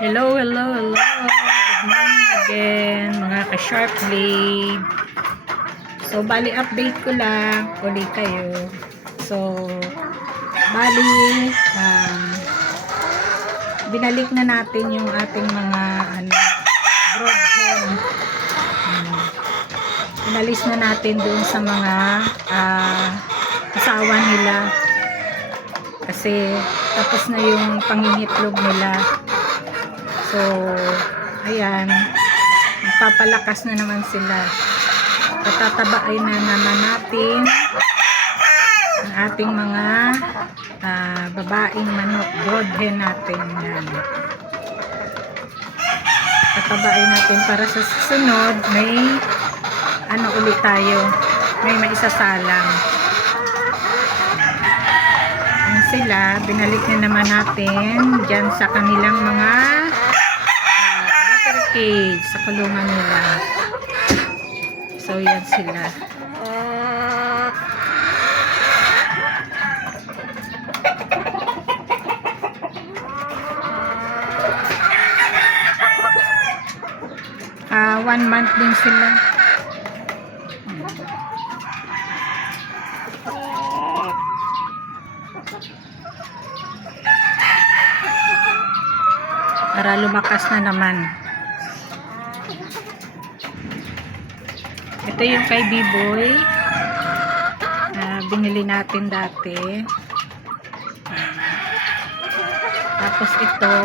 Hello. Good morning again, mga ka-sharp blade. So, bali update ko lang ulit kayo. So, bali binalik na natin yung ating mga broadhead. Inalis na natin doon sa mga asawa nila. Kasi tapos na yung pangingitlog nila. So, ayan, magpapalakas na naman sila. Patatabain na naman natin ang ating mga babaeng manok, broadhen natin. Yan. Tatabain natin para sa susunod, may ulit tayo, may maisasalang. Yan sila, binalik na naman natin dyan sa kanilang mga butter cage, sa kulungan nila. So, yan sila. One month din sila. Para lumakas na naman. Ito yung kay B-Boy. Binili natin dati. Tapos ito.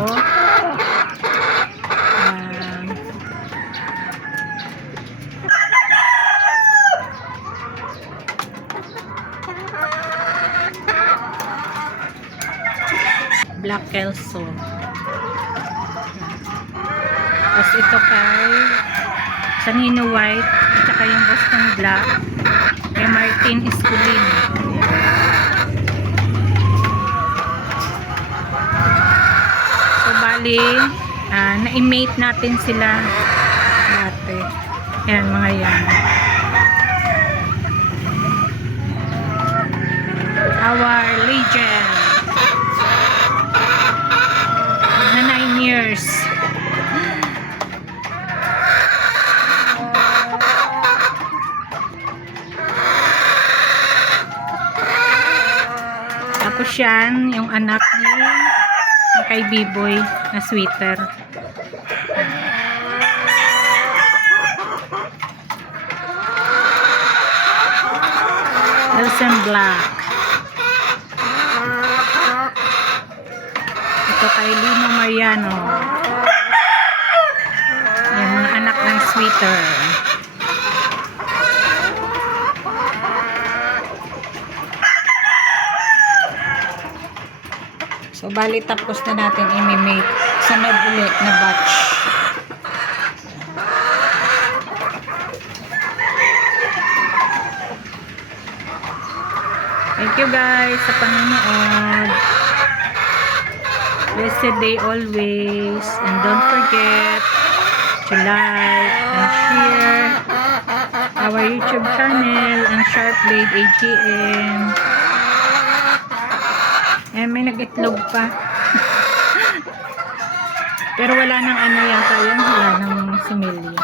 Black Kelso. Tapos ito kay Sanino White at saka yung Boston Black kay Martin Esculin. So bali na-imate natin sila dati. Yan mga yan. Our legend na 9 years. Tapos yan, yung anak ni kay B-Boy na sweater. Elsen Black. Ito kay Lino Mariano. Yung mga anak ng sweater. So, bali tapos na natin i-mate. Sunod ulit na batch. Thank you guys sa panonood. Blessed day always. And don't forget to like and share our YouTube channel, ang Sharp Blade AGM. May nag-itlog pa. Pero wala nang yata yan. Wala nang similya.